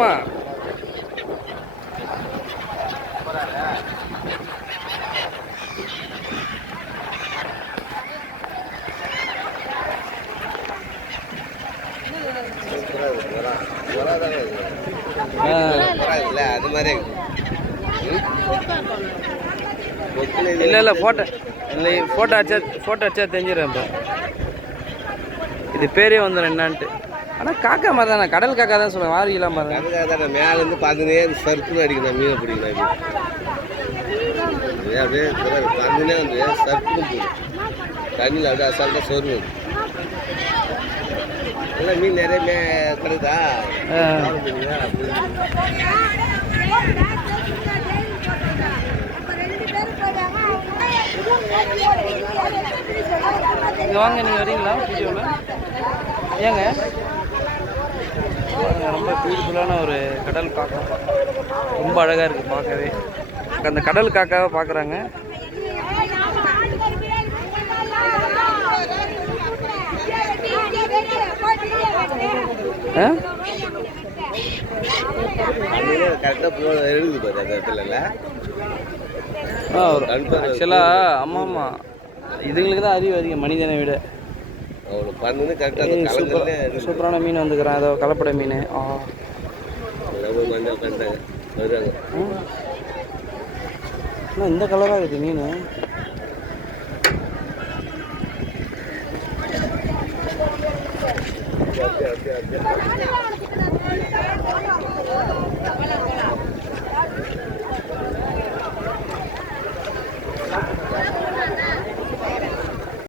ஆமா. அது மாதிரி இல்லை இல்லை ஃபோட்டோ இல்லை ஃபோட்டோ அடிச்சா தெரிஞ்சிடும் இப்போ. இது பேரே வந்துடும் என்னான்ட்டு. ஆனால் காக்கா மாதிரி தானே, கடல் காக்கா தான் சொல்லுவேன். வாரிக்கலாம் பாருங்க. கடல் காக்கா மேலேருந்து பார்த்துனே சர்க்குன்னு அடிக்கணும், மீனை பிடிக்கணும். அப்படியே பார்த்துனே வந்து சர்க்குன்னு போடும் தண்ணியில். அப்படியே அசால்ட்டாக சொருவும். இல்லை மீன் நிறைய கிடைக்குதா? வாங்க, நீங்கள் வரீங்களா வீடியோவில்? ஏங்க ரொம்ப பியூட்டிஃபுல்லான ஒரு கடல் காக்கா, ரொம்ப அழகாக இருக்குது பார்க்கவே. அந்த கடல் காக்காவை பார்க்குறாங்க. ஆக்சுவலாக ஆமாம்மா, இதுங்களுக்கு தான் அறிவு அதிகம் மனிதனை விட. சூப்பரான மீன் வந்துக்கிறான். ஏதோ கலப்பட மீன். இந்த கலராக இருக்குது மீன்.